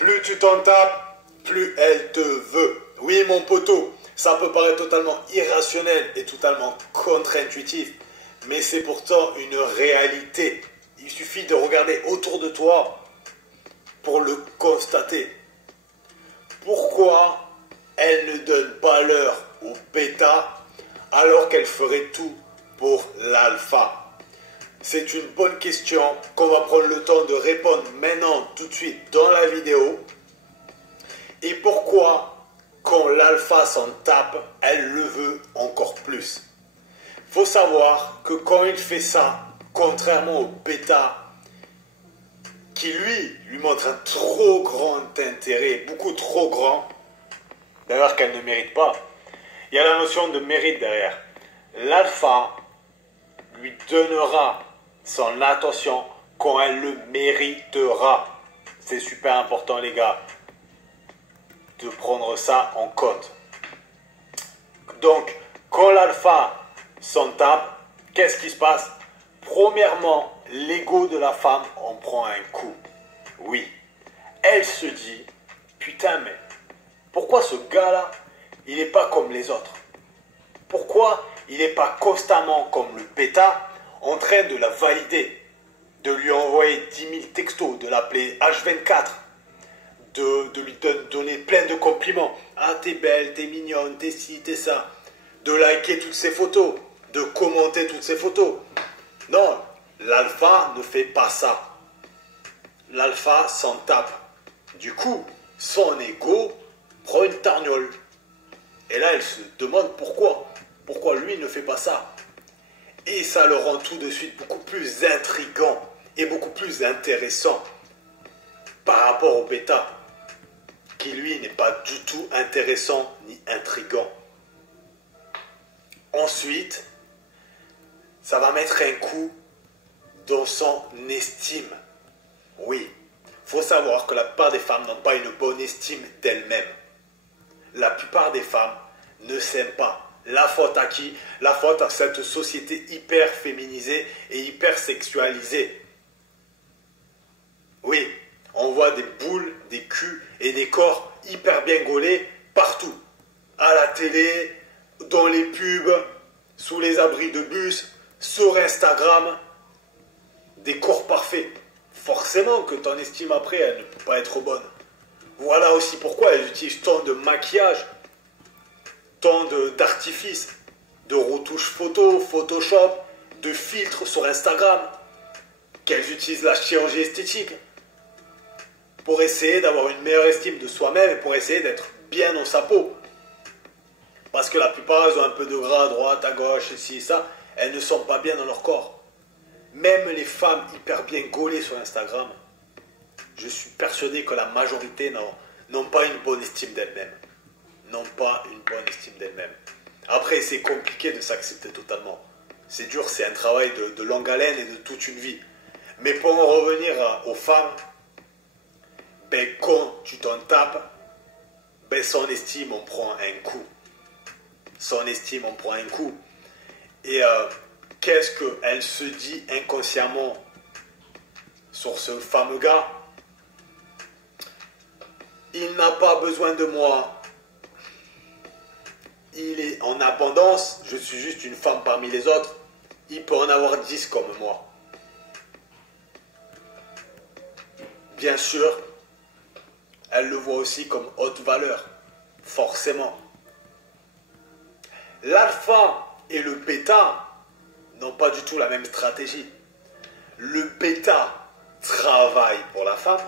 Plus tu t'en tapes, plus elle te veut. Oui, mon poteau, ça peut paraître totalement irrationnel et totalement contre-intuitif, mais c'est pourtant une réalité. Il suffit de regarder autour de toi pour le constater. Pourquoi elle ne donne pas l'heure au bêta alors qu'elle ferait tout pour l'alpha? C'est une bonne question qu'on va prendre le temps de répondre maintenant, tout de suite, dans la vidéo. Et pourquoi, quand l'alpha s'en tape, elle le veut encore plus? Faut savoir que quand il fait ça, contrairement au bêta, qui lui montre un trop grand intérêt, beaucoup trop grand, d'ailleurs qu'elle ne mérite pas, il y a la notion de mérite derrière. L'alpha lui donnera son attention quand elle le méritera. C'est super important, les gars, de prendre ça en compte. Donc, quand l'alpha s'en tape, qu'est-ce qui se passe? Premièrement, l'ego de la femme en prend un coup. Oui, elle se dit, putain, mais pourquoi ce gars-là, il n'est pas comme les autres? Pourquoi il n'est pas constamment comme le bêta en train de la valider, de lui envoyer 10 000 textos, de l'appeler H24, de lui donner plein de compliments. Ah, t'es belle, t'es mignonne, t'es ci, t'es ça. De liker toutes ses photos, de commenter toutes ses photos. Non, l'alpha ne fait pas ça. L'alpha s'en tape. Du coup, son ego prend une tarniole. Et là, elle se demande pourquoi. Pourquoi lui ne fait pas ça? Et ça le rend tout de suite beaucoup plus intriguant et beaucoup plus intéressant par rapport au bêta, qui lui n'est pas du tout intéressant ni intriguant. Ensuite, ça va mettre un coup dans son estime. Oui, il faut savoir que la plupart des femmes n'ont pas une bonne estime d'elles-mêmes. La plupart des femmes ne s'aiment pas. La faute à qui? La faute à cette société hyper féminisée et hyper sexualisée. Oui, on voit des boules, des culs et des corps hyper bien gaulés partout. À la télé, dans les pubs, sous les abris de bus, sur Instagram. Des corps parfaits. Forcément que ton estime après, elle ne peut pas être bonne. Voilà aussi pourquoi elles utilisent tant de maquillage, tant d'artifices, de retouches photos, Photoshop, de filtres sur Instagram, qu'elles utilisent la chirurgie esthétique pour essayer d'avoir une meilleure estime de soi-même et pour essayer d'être bien dans sa peau. Parce que la plupart, elles ont un peu de gras à droite, à gauche, ici, ça, elles ne sont pas bien dans leur corps. Même les femmes hyper bien gaulées sur Instagram, je suis persuadé que la majorité n'ont pas une bonne estime d'elles-mêmes. N'ont pas une bonne estime d'elles-mêmes. Après, c'est compliqué de s'accepter totalement. C'est dur, c'est un travail de longue haleine et de toute une vie. Mais pour en revenir aux femmes, ben, quand tu t'en tapes, ben, son estime en prend un coup. Son estime en prend un coup. Et qu'est-ce qu'elle se dit inconsciemment sur ce fameux gars? Il n'a pas besoin de moi. Il est en abondance. Je suis juste une femme parmi les autres. Il peut en avoir 10 comme moi. Bien sûr, elle le voit aussi comme haute valeur. Forcément. L'alpha et le bêta n'ont pas du tout la même stratégie. Le bêta travaille pour la femme.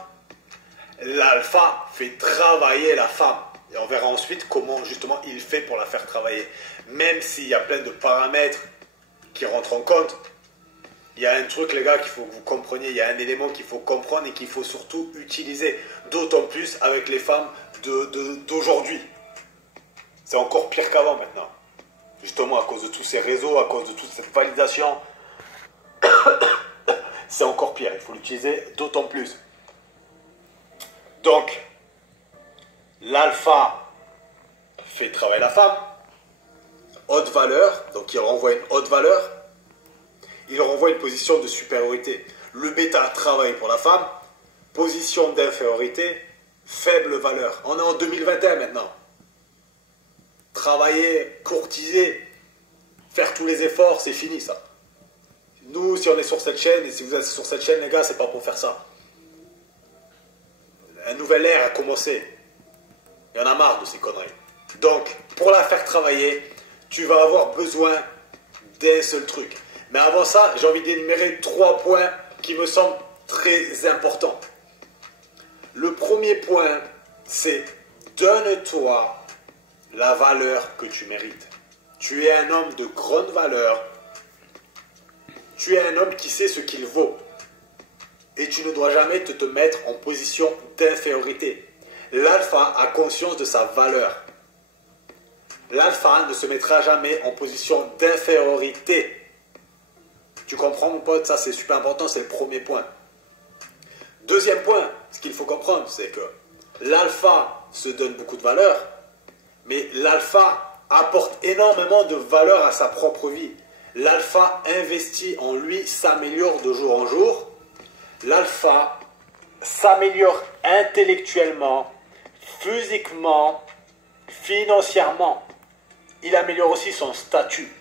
L'alpha fait travailler la femme. Et on verra ensuite comment justement il fait pour la faire travailler. Même s'il y a plein de paramètres qui rentrent en compte, il y a un truc, les gars, qu'il faut que vous compreniez. Il y a un élément qu'il faut comprendre et qu'il faut surtout utiliser. D'autant plus avec les femmes d'aujourd'hui. C'est encore pire qu'avant maintenant. Justement à cause de tous ces réseaux, à cause de toute cette validation. C'est encore pire. Il faut l'utiliser d'autant plus. Donc, l'alpha fait travailler la femme. Haute valeur. Donc il renvoie une haute valeur. Il renvoie une position de supériorité. Le bêta travaille pour la femme. Position d'infériorité. faible valeur. On est en 2021 maintenant. Travailler, courtiser, faire tous les efforts, c'est fini ça. Nous, si on est sur cette chaîne, et si vous êtes sur cette chaîne, les gars, c'est pas pour faire ça. Un nouvel ère a commencé. Il y en a marre de ces conneries. Donc, pour la faire travailler, tu vas avoir besoin d'un seul truc. Mais avant ça, j'ai envie d'énumérer 3 points qui me semblent très importants. Le premier point, c'est donne-toi la valeur que tu mérites. Tu es un homme de grande valeur. Tu es un homme qui sait ce qu'il vaut. Et tu ne dois jamais te mettre en position d'infériorité. L'alpha a conscience de sa valeur. L'alpha ne se mettra jamais en position d'infériorité. Tu comprends mon pote? Ça c'est super important, c'est le premier point. Deuxième point, ce qu'il faut comprendre, c'est que l'alpha se donne beaucoup de valeur, mais l'alpha apporte énormément de valeur à sa propre vie. L'alpha investit en lui, s'améliore de jour en jour. L'alpha s'améliore intellectuellement, physiquement, financièrement. Il améliore aussi son statut.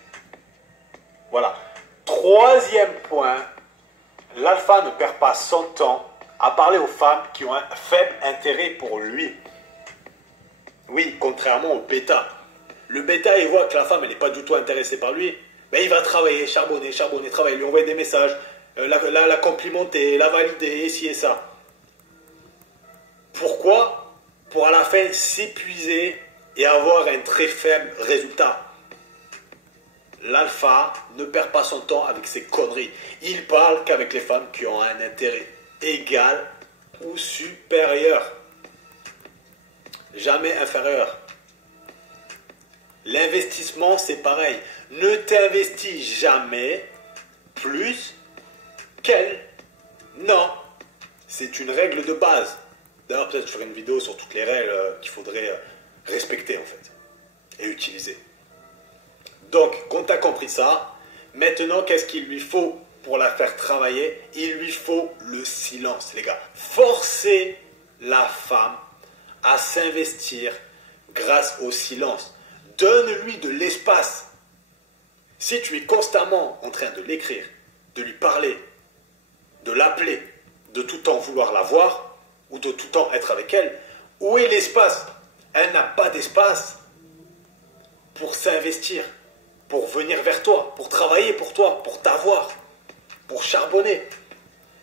Voilà. Troisième point, l'alpha ne perd pas son temps à parler aux femmes qui ont un faible intérêt pour lui. Oui, contrairement au bêta. Le bêta, il voit que la femme, elle n'est pas du tout intéressée par lui. Mais il va travailler, charbonner, travailler, lui envoyer des messages, la complimenter, la valider, ci et ça. Pourquoi? Pour à la fin s'épuiser et avoir un très faible résultat. L'alpha ne perd pas son temps avec ses conneries. Il parle qu'avec les femmes qui ont un intérêt égal ou supérieur. Jamais inférieur. L'investissement, c'est pareil. Ne t'investis jamais plus qu'elle. Non. C'est une règle de base. D'ailleurs, peut-être je ferai une vidéo sur toutes les règles qu'il faudrait respecter en fait. Et utiliser. Donc, quand tu as compris ça, maintenant, qu'est-ce qu'il lui faut pour la faire travailler? Il lui faut le silence, les gars. Forcez la femme à s'investir grâce au silence. Donne-lui de l'espace. Si tu es constamment en train de l'écrire, de lui parler, de l'appeler, de tout le temps vouloir la voir, ou de tout le temps être avec elle, où est l'espace? Elle n'a pas d'espace pour s'investir, pour venir vers toi, pour travailler pour toi, pour t'avoir, pour charbonner.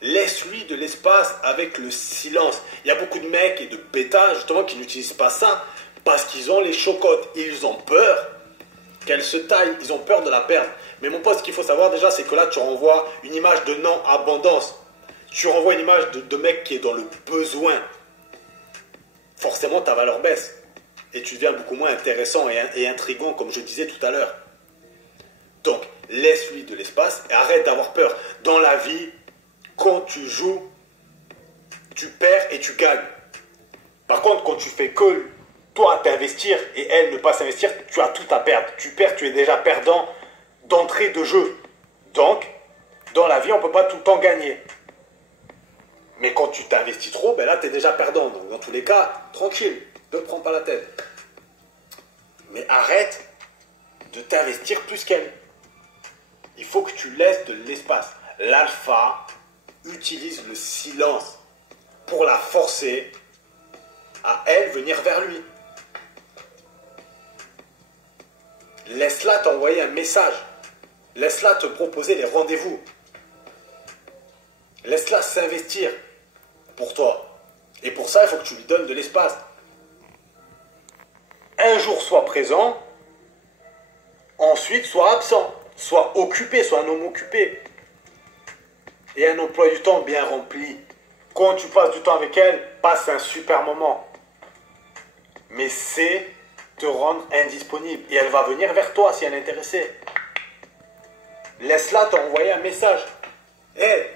Laisse-lui de l'espace avec le silence. Il y a beaucoup de mecs et de bêtas justement qui n'utilisent pas ça parce qu'ils ont les chocottes. Ils ont peur qu'elle se taille, ils ont peur de la perdre. Mais mon pote, ce qu'il faut savoir déjà, c'est que là, tu renvoies une image de non-abondance. Tu renvoies une image de mec qui est dans le besoin. Forcément, ta valeur baisse. Et tu deviens beaucoup moins intéressant et intriguant, comme je disais tout à l'heure. Donc, laisse-lui de l'espace et arrête d'avoir peur. Dans la vie, quand tu joues, tu perds et tu gagnes. Par contre, quand tu fais que toi t'investir et elle ne pas s'investir, tu as tout à perdre. Tu perds, tu es déjà perdant d'entrée de jeu. Donc, dans la vie, on ne peut pas tout le temps gagner. Mais quand tu t'investis trop, ben là, tu es déjà perdant. Donc, dans tous les cas, tranquille, ne te prends pas la tête. Mais arrête de t'investir plus qu'elle. Il faut que tu laisses de l'espace. L'alpha utilise le silence pour la forcer à elle venir vers lui. Laisse-la t'envoyer un message. Laisse-la te proposer les rendez-vous. Laisse-la s'investir pour toi. Et pour ça, il faut que tu lui donnes de l'espace. Un jour, sois présent. Ensuite, sois absent. Sois occupé, sois un homme occupé. Et un emploi du temps bien rempli. Quand tu passes du temps avec elle, passe un super moment. Mais c'est te rendre indisponible. Et elle va venir vers toi si elle est intéressée. Laisse-la t'envoyer un message.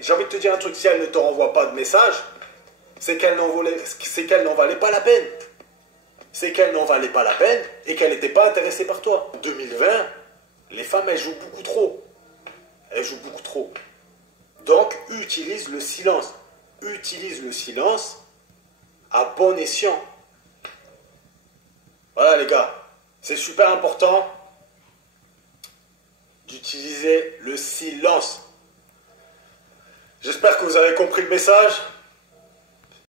J'ai envie de te dire un truc. Si elle ne te renvoie pas de message, c'est qu'elle n'en valait pas la peine. C'est qu'elle n'en valait pas la peine et qu'elle n'était pas intéressée par toi. En 2020, les femmes, elles jouent beaucoup trop. Elles jouent beaucoup trop. Donc, utilise le silence. Utilise le silence à bon escient. Voilà les gars, c'est super important d'utiliser le silence. J'espère que vous avez compris le message.